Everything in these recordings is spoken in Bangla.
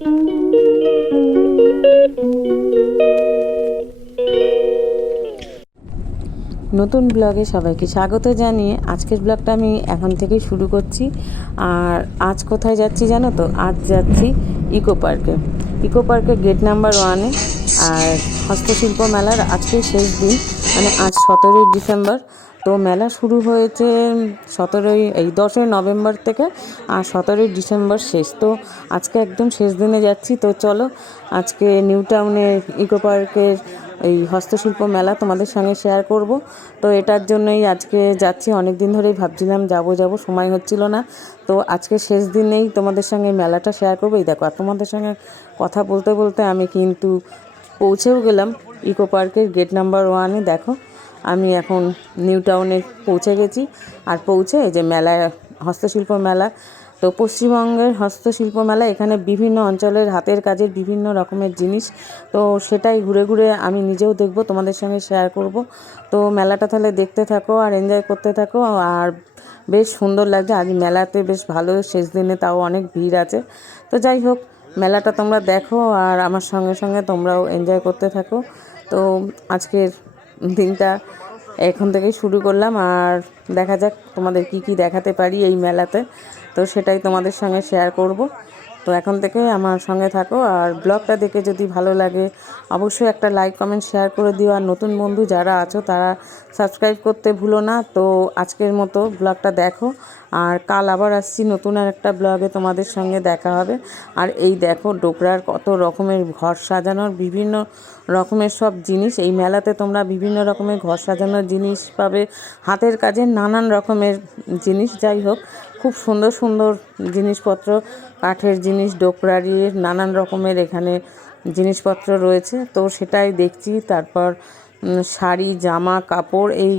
নতুন ব্লগে সবাইকে স্বাগত জানিয়ে আজকের ব্লগটা আমি এখন থেকেই শুরু করছি। আর আজ কোথায় যাচ্ছি জানো তো? আজ যাচ্ছি ইকো পার্কে। ইকো পার্কের গেট নাম্বার 1-এ। আর হস্তশিল্প মেলার আজকেই শেষ দিন, মানে আজ 17ই ডিসেম্বর। তো মেলা শুরু হয়েছে 10ই নভেম্বর থেকে, আর 17ই ডিসেম্বর শেষ। তো আজকে একদম শেষ দিনে যাচ্ছি। তো চলো আজকে নিউ টাউনের ইকো পার্কের এই হস্তশিল্প মেলা তোমাদের সঙ্গে শেয়ার করব। তো এটার জন্যই আজকে যাচ্ছি। অনেক দিন ধরেই ভাবছিলাম যাব, সময় হচ্ছিল না। তো আজকে শেষ দিনেই তোমাদের সঙ্গে মেলাটা শেয়ার করবো। এই দেখো, আর তোমাদের সঙ্গে কথা বলতে বলতে আমি কিন্তু পৌঁছেও গেলাম ইকো পার্কের গেট নাম্বার 1-এ। দেখো আমি এখন নিউ টাউনে পৌঁছে গেছি। আর পৌঁছে এই যে মেলায়, হস্তশিল্প মেলা। তো পশ্চিমবঙ্গের হস্তশিল্প মেলা, এখানে বিভিন্ন অঞ্চলের হাতের কাজের বিভিন্ন রকমের জিনিস। তো সেটাই ঘুরে ঘুরে আমি নিজেও দেখব, তোমাদের সঙ্গে শেয়ার করব। তো মেলাটা তাহলে দেখতে থাকো আর এনজয় করতে থাকো। আর বেশ সুন্দর লাগছে আজ মেলাতে, বেশ ভালো শেষ দিনে, তাও অনেক ভিড় আছে। তো যাই হোক, মেলাটা তোমরা দেখো আর আমার সঙ্গে সঙ্গে তোমরাও এনজয় করতে থাকো। তো আজকের দিনটা এখন থেকেই শুরু করলাম, আর দেখা যাক তোমাদের কি কি দেখাতে পারি এই মেলাতে। তো সেটাই তোমাদের সঙ্গে শেয়ার করব। তো এখন থেকে আমার সঙ্গে থাকো, আর ব্লগটা দেখে যদি ভালো লাগে অবশ্যই একটা লাইক কমেন্ট শেয়ার করে দিও। আর নতুন বন্ধু যারা আছো তারা সাবস্ক্রাইব করতে ভুলো না। তো আজকের মতো ব্লগটা দেখো, আর কাল আবার আসছি নতুন আর একটা ব্লগে, তোমাদের সঙ্গে দেখা হবে। আর এই দেখো ডোকরার কত রকমের ঘর সাজানোর বিভিন্ন রকমের সব জিনিস। এই মেলাতে তোমরা বিভিন্ন রকমের ঘর সাজানোর জিনিস পাবে, হাতের কাজের নানান রকমের জিনিস। যাই হোক, খুব সুন্দর সুন্দর জিনিসপত্র, কাঠের জিনিস, ডোকরারির নানান রকমের এখানে জিনিসপত্র রয়েছে। তো সেটাই দেখছি। তারপর শাড়ি, জামা কাপড়, এই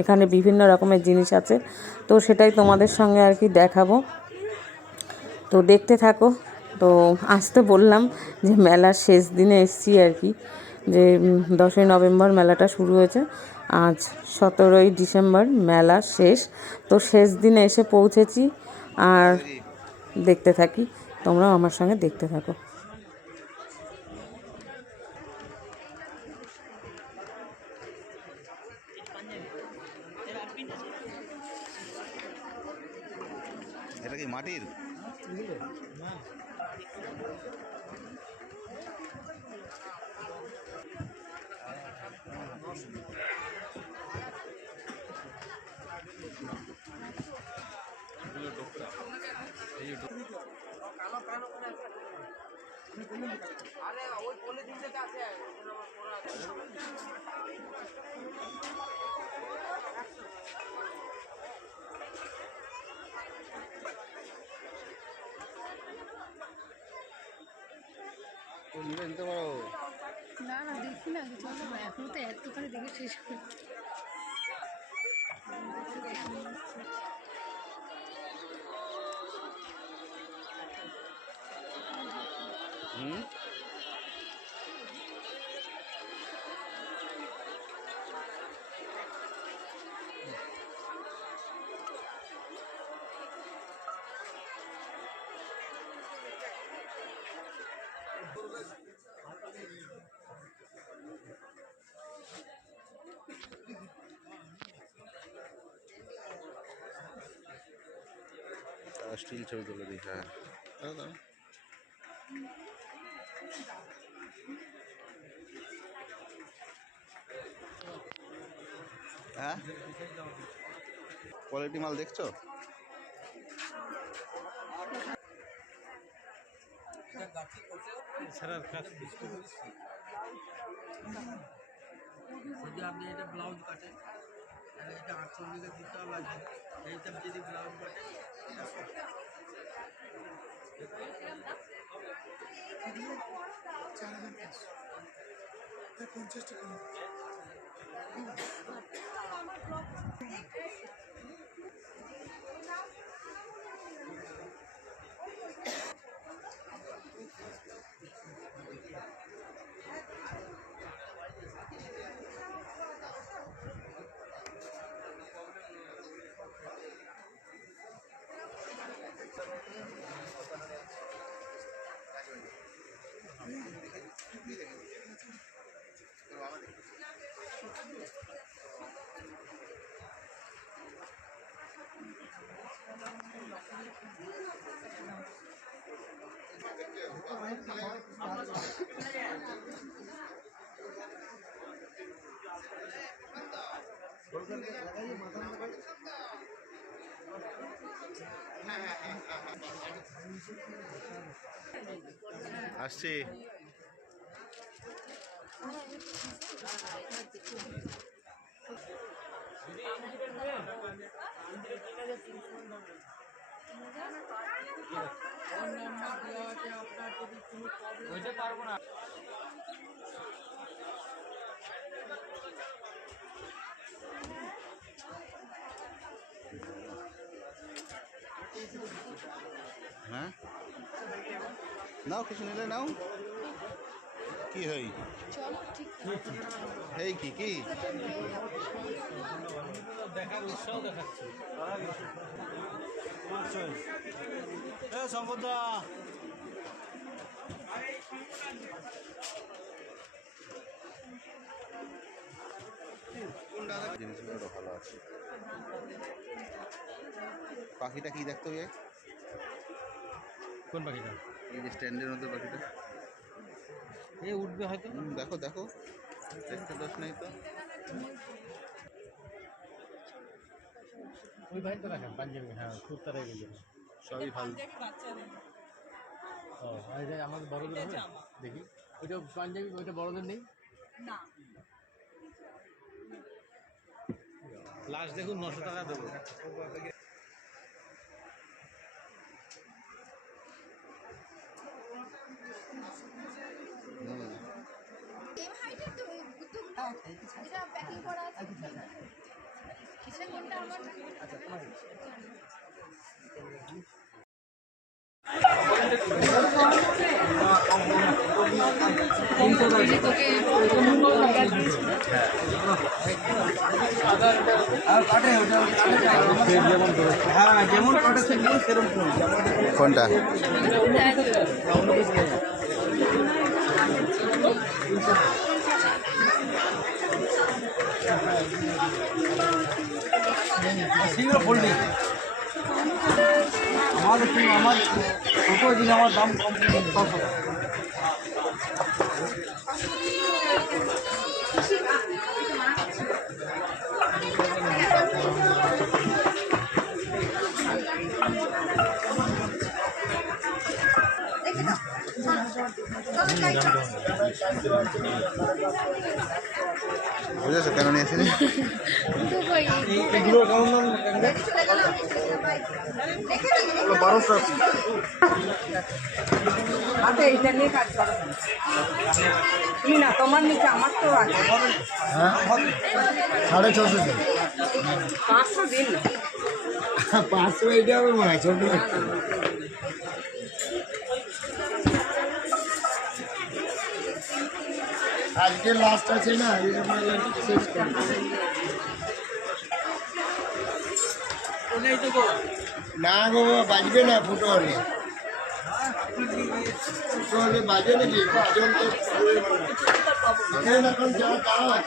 এখানে বিভিন্ন রকমের জিনিস আছে। তো সেটাই তোমাদের সঙ্গে আর কি দেখাবো। তো দেখতে থাকো। তো আসতে বললাম যে মেলার শেষ দিনে এসছি আর কি, যে 10ই নভেম্বর মেলাটা শুরু হয়েছে, আজ 17ই ডিসেম্বর মেলা শেষ। তো শেষ দিনে এসে পৌঁছেছি। আর দেখতে থাকি, তোমরাও আমার সঙ্গে দেখতে থাকো। এটা কি মাটির? নিতে পারো। না না, দেখি না, চলো না, এখনো তো এতখানি দেখে শেষ করি। স্টিল ছবি তুলে দিই। হ্যাঁ, হ্যাঁ, কোয়ালিটি মাল দেখছো? যদি আপনি এটা ব্লাউজ কাটেন তাহলে এটা 48 দিতে হবে। এইটা যদি ব্লাউজ কাটেন আসছি। হ্যাঁ নাও, কিছু নিলে নাও। কি হই এই কি কি দেখার উৎসাহ দেখাচ্ছে সম্পদা। জিনিসগুলো ভালো আছে। পাখিটা কি দেখতে হবে? কোন পাখিটা? এই যে স্ট্যান্ডের মধ্যে পাখিটা। এ উঠবে হয়তো। দেখো দেখো, দেখতে দোষ নেই তো। ওই ভাই তো রাখেন পাঞ্জাবি। হ্যাঁ খুব তারাই গেছে সবই ভালো। ও আমাদের বড়দের হবে দেখি। ওইটা পাঞ্জাবি, ওইটা বড়দের নেই না। লাস্ট দেখুন 900 টাকা দেবো। কোনটা? আমার ছোটো দিন আমার দাম কম। বুঝেছো কেন নিয়ে আসিনি? এগুলো কেমন দাম? 1200 আচ্ছা এইটা নিয়ে কাজ করো কি না তোমার নিচে আমার তো আছে। হ্যাঁ 650 দিন। 500 দিন না 500 এইটা হবে মনে হয় ছোট। আজকে লাস্ট আছে না, শেষ করে না গো, বাজবে না ফুটো হলে। ফুটো হলে বাজে নাকি? বাজন তো এখন যা দাম নাই।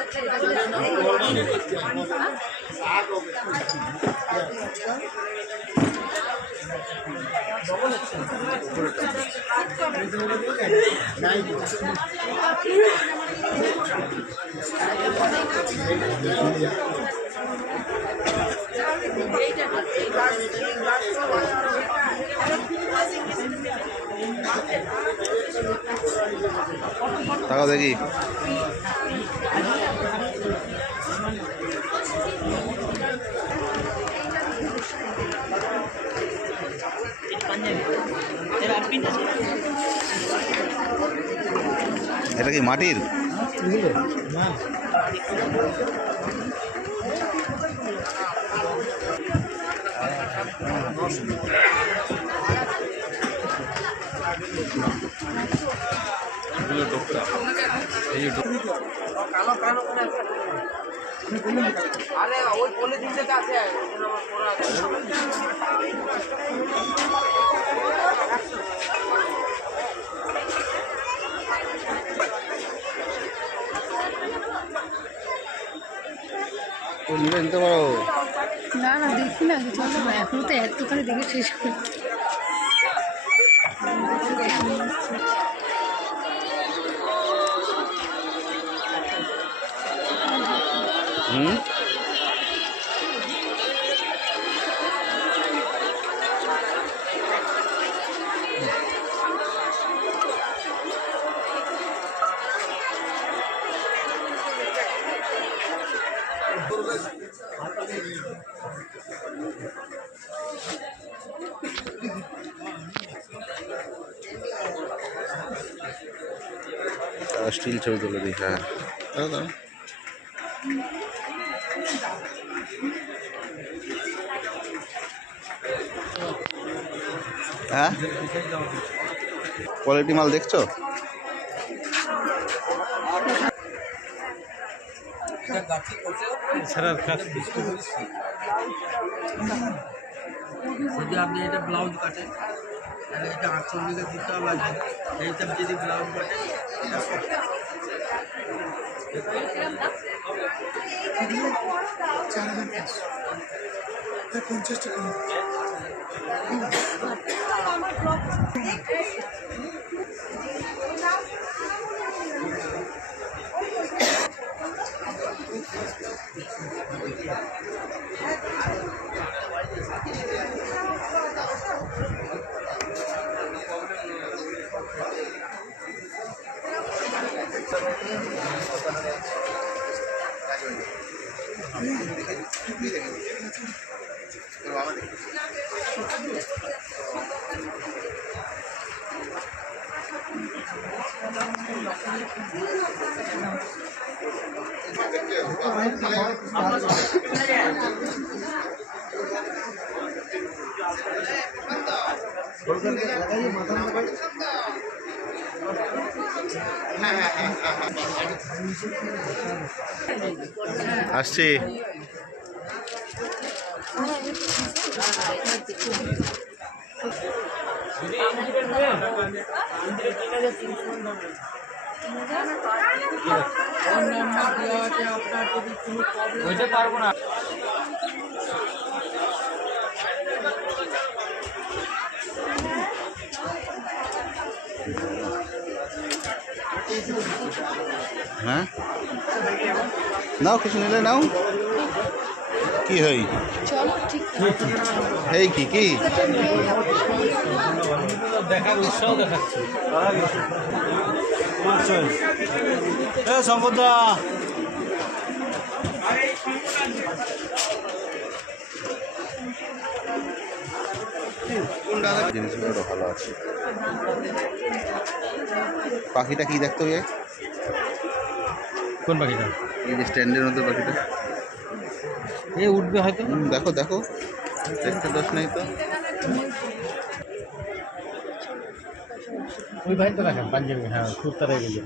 তাকাও দেখি। এটা কি মাটির? আরে ওই বলে দিতে আছে নিলে নিতে পারো। না না দেখি না চলো না এখনো তো এতখানি দেখে শেষ করি হুম, স্টিল ছবি তুলে দিই। হ্যাঁ দাও দাও। হ্যাঁ কোয়ালিটি মাল দেখছো? যদি আপনি এটা ব্লাউজ কাটেন তাহলে এটা 48 দিতে হবে। এইটা যদি ব্লাউজ কাটেন আসছি। বুঝতে পারবো না। হ্যাঁ নাও, কিছু নিলে নাও। কি হই চলো ঠিক এই কি কি দেখার উৎসাহ দেখাচ্ছে। সম্পদা জিনিসগুলো ভালো আছে। পাখিটা কি দেখতে হবে? কোন পাখিটা? এই যে স্ট্যান্ডের মধ্যে পাখিটা। এ উঠবে হয়তো। দেখো দেখো, দেখতে দোষ নেই তো। ওই ভাই তো রাখেন পাঞ্জাবি। হ্যাঁ কুর্তাটাই গেছে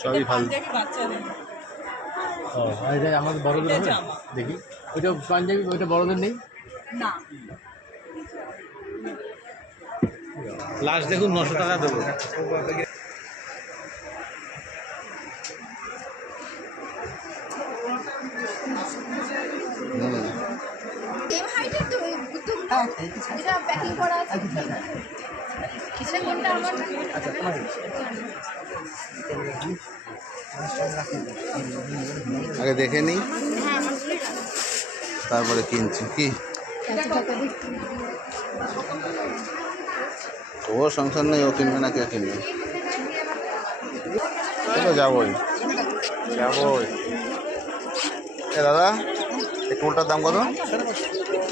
সবই ভালো। ও এটা আমাদের বড়দের হবে দেখি। ওইটা পাঞ্জাবি, ওইটা বড়দের নেই না লাস্ট দেখুন 900 টাকা দেবো। সেম হাইটের তো এটা প্যাকিং করা আছে কিসের কোনটা আমার আগে দেখে নিই, হ্যাঁ আমার তারপরে কিনছি। কি এত টাকা দিয়ে ও সংসার নেই, ও কিনবে না, কে কিনবে? যাবোই যাবোই। এ দাদা, এই কোনটার দাম কত?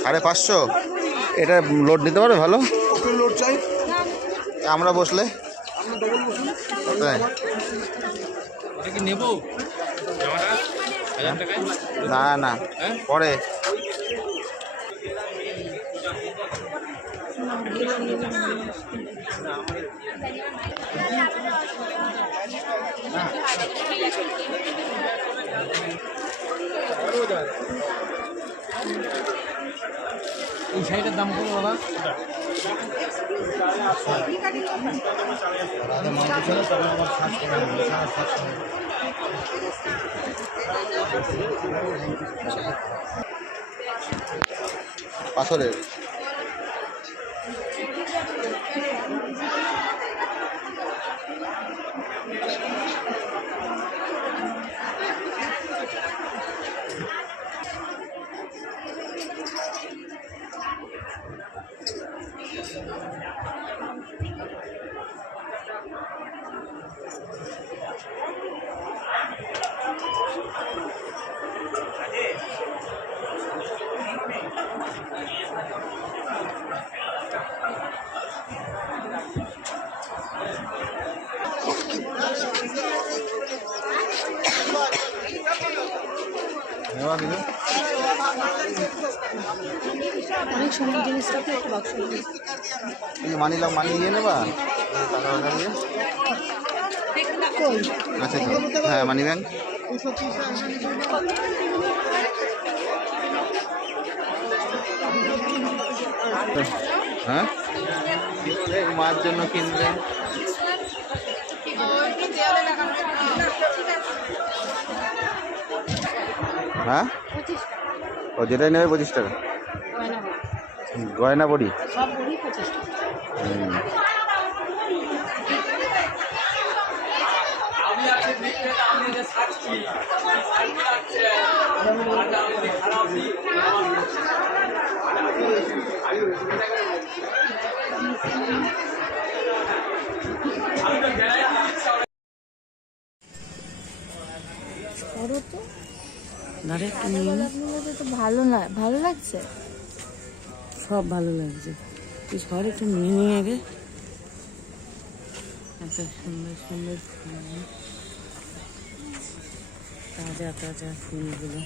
550। এটা লোড নিতে পারে ভালো? লোড চাই আমরা বসলে। তাই এটা কি নেবো? জামাটা 1000 টাকায়? না না পরে। এই শাড়িটার দাম কত দাদা? পাথরের নেওয়া দিল। অনেক সুন্দর জিনিসটাকে একটু বাক্স এই মানিলাম, মানি নিয়ে নেবা টাকা টাকা দিয়ে। আচ্ছা হ্যাঁ, মানি ব্যাংক। হ্যাঁ, মায়ের জন্য কিনবে। হ্যাঁ, ও যেটাই নেবে 25 টাকা গয়না বড়ি। সব বড়ি 25 টাকা। করো তো ধরে একটু নিয়ে নে। তো ভালো না, ভালো লাগছে। সব ভালো লাগছে, তুই সর একটু নিয়ে নিয়ে আগে। এত সুন্দর সুন্দর ফুল, তাজা তাজা ফুলগুলো।